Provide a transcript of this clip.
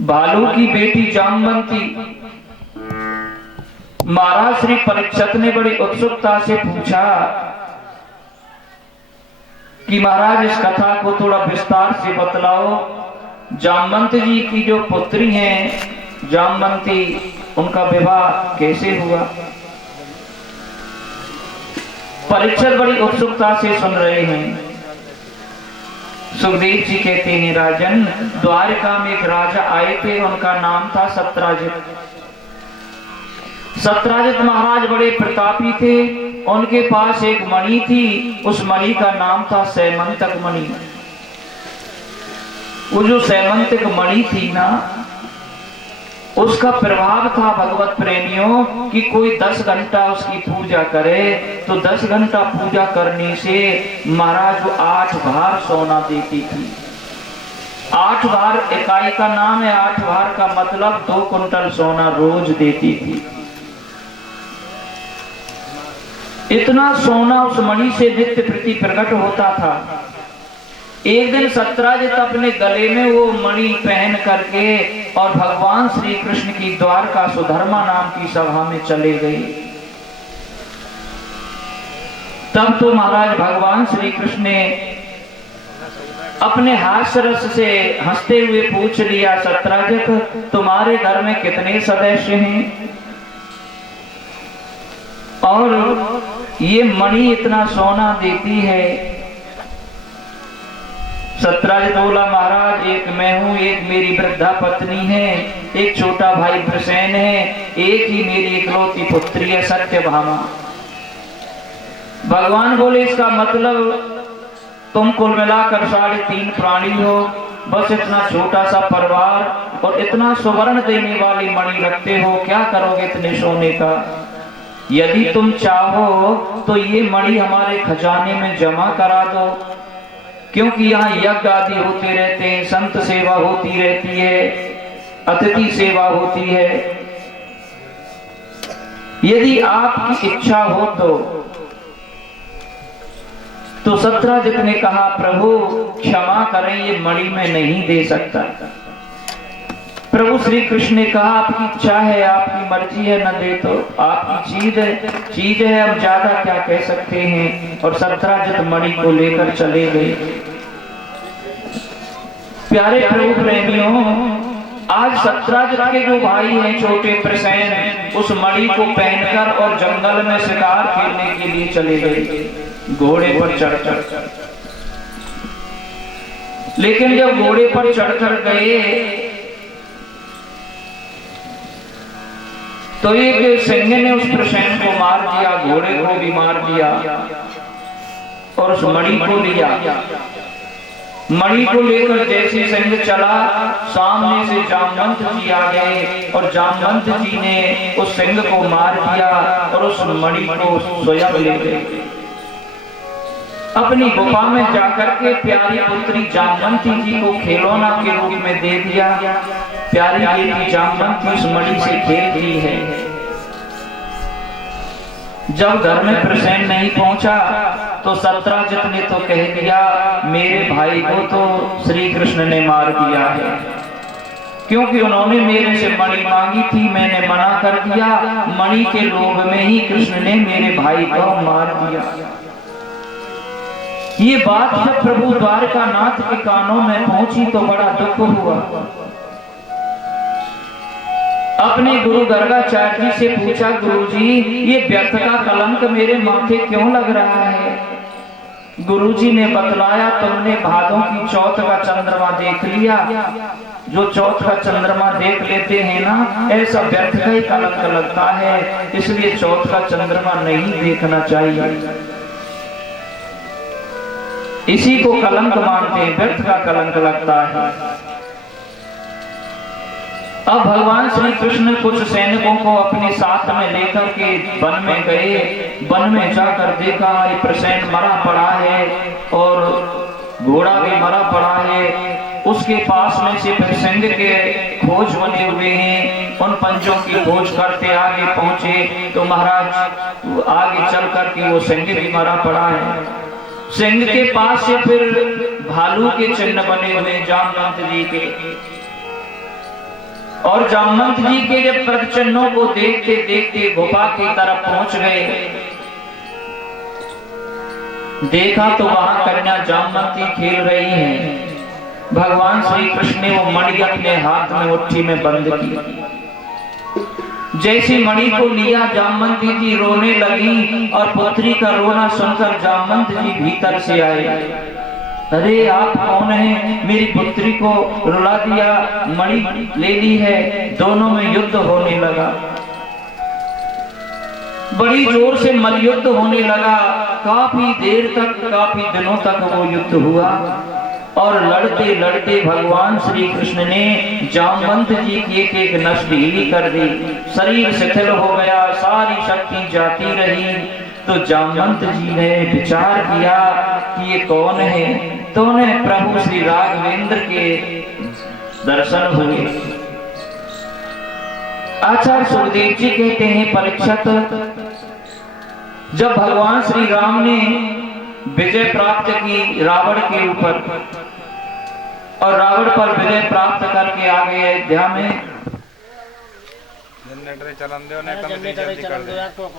भालू की बेटी जामवंती महाराज श्री परीक्षित ने बड़ी उत्सुकता से पूछा कि महाराज इस कथा को थोड़ा विस्तार से बतलाओ। जामवंत जी की जो पुत्री हैं जामवंती, उनका विवाह कैसे हुआ। परीक्षित बड़ी उत्सुकता से सुन रहे हैं। सुखदेव जी कहते हैं, राजन, द्वारिका में एक राजा आए थे, उनका नाम था सत्राजित। सत्राजित महाराज बड़े प्रतापी थे। उनके पास एक मणि थी, उस मणि का नाम था सैमंतक मणि। वो जो सैमंतक मणि थी ना, उसका प्रभाव था भगवत प्रेमियों कि कोई 10 घंटा उसकी पूजा करे तो 10 घंटा पूजा करने से महाराज वो 8 भार सोना देती थी। 8 भार इकाई का नाम है, 8 भार का मतलब 2 कुंटल सोना रोज देती थी। इतना सोना उस मणि से नित्य प्रति प्रकट होता था। एक दिन सत्राजित अपने गले में वो मणि पहन करके और भगवान श्री कृष्ण की द्वारका सुधर्मा नाम की सभा में चले गए। तब तो महाराज भगवान श्री कृष्ण ने अपने हास्य रस से हंसते हुए पूछ लिया, सत्राजित, तुम्हारे घर में कितने सदस्य हैं और ये मणि इतना सोना देती है। सत्राजित बोला, महाराज, एक मैं हूं, एक मेरी वृद्धा पत्नी है, एक छोटा भाई प्रसेन है, एक ही मेरी इकलौती पुत्री है सत्यभामा। भगवान बोले, इसका मतलब तुम कुल मिलाकर 3.5 प्राणी हो, बस इतना छोटा सा परिवार और इतना सुवर्ण देने वाली मणि रखते हो, क्या करोगे इतने सोने का। यदि तुम चाहो तो ये मणि हमारे खजाने में जमा करा दो, क्योंकि यहाँ यज्ञ आदि होते रहते हैं, संत सेवा होती रहती है, अतिथि सेवा होती है। यदि आपकी इच्छा हो तो सत्राजित ने कहा, प्रभु क्षमा करें, ये मणि में नहीं दे सकता। प्रभु श्री कृष्ण ने कहा, आपकी इच्छा है, आपकी मर्जी है, न दे तो आपकी चीज है, हम ज्यादा क्या कह सकते हैं। और सत्राजित मणि को लेकर चले गए। प्यारे प्रभु प्रेमियों, आज सत्राजित के जो भाई हैं छोटे प्रसेन, उस मणि को पहनकर और जंगल में शिकार खेलने के लिए चले गए घोड़े पर चढ़कर। लेकिन जब घोड़े पर चढ़कर गए तो एक सिंह ने उस प्रसेन को मार दिया, घोड़े को भी मार दिया और उस मणि को लिया। मणि को लेकर जैसे सिंह चला, सामने से जामवंत जी आ गए और जामवंत जी ने उस सिंह को मार दिया और उस मणि को स्वयं ले गए। अपनी गुफा में जाकर के प्यारी पुत्री जामवंती जी को खिलौना के रूप में दे दिया। प्यारी बेटी जामवंती उस मणि से खेलती है। जब घर में प्रसेन नहीं पहुंचा तो सत्राजित ने तो कह दिया, मेरे भाई को तो श्री कृष्ण ने मार दिया है, क्योंकि उन्होंने मेरे से मणि मांगी थी, मैंने मना कर दिया। मणि के लोभ में ही कृष्ण ने मेरे भाई को मार दिया। ये बात जब प्रभु द्वारका नाथ के कानों में पहुंची तो बड़ा दुख हुआ। अपने गुरु गर्गाचार्य जी से पूछा, गुरुजी, ये व्यर्थ का कलंक मेरे माथे क्यों लग रहा है। गुरुजी ने बतलाया, तुमने भादों की चौथ का चंद्रमा देख लिया। जो चौथ का चंद्रमा देख लेते हैं ना, ऐसा व्यर्थ का ही कलंक लगता है, इसलिए चौथ का चंद्रमा नहीं देखना चाहिए। इसी को कलंक मानते हैं, व्यर्थ का कलंक लगता है। अब भगवान श्री कृष्ण कुछ सैनिकों को अपने साथ में लेकर के वन में गए। वन में जाकर देखा, ये प्रसेन मरा पड़ा है और घोड़ा भी मरा पड़ा है। उसके पास में से फिर सिंह के खोज बने हुए हैं। उन पंजों की खोज करते आगे पहुंचे तो महाराज आगे चल करके वो सिंह भी मरा पड़ा है। सिंह के पास से फिर भालू के चिन्ह बने हुए जामवंत जी के। और जामवंत जी के जब प्रदर्शनों को देखते देखते गुफा की तरफ पहुंच गए, देखा तो वहां कन्या जामवंती खेल रही है। भगवान श्री कृष्ण ने वो मणि अपने हाथ में मुट्ठी में बंद की। जैसे मणि को लिया, जामवंती जी रोने लगी और पुत्री का रोना सुनकर जामवंत जी भीतर से आए। अरे आप कौन हैं? मेरी पुत्री को रुला दिया, मणि ले ली है। दोनों में युद्ध होने लगा, बड़ी जोर से मल्लयुद्ध होने लगा। काफी देर तक, काफी दिनों तक वो युद्ध हुआ और लड़ते लड़ते भगवान श्री कृष्ण ने जामवंत जी की एक एक नस ढीली कर दी। शरीर शिथिल हो गया, सारी शक्ति जाती रही। तो जामवंत जी ने विचार किया कि ये कौन है। तो उन्हें प्रभु श्री राघवेंद्र के दर्शन हुए। आचार्य सुखदेव जी कहते हैं, परीक्षित, जब भगवान श्री राम ने विजय प्राप्त की रावण के ऊपर और रावण पर विजय प्राप्त करके आ गए अयोध्या में, जनरेटर चलन दो, नहीं तो जल्दी कर दो।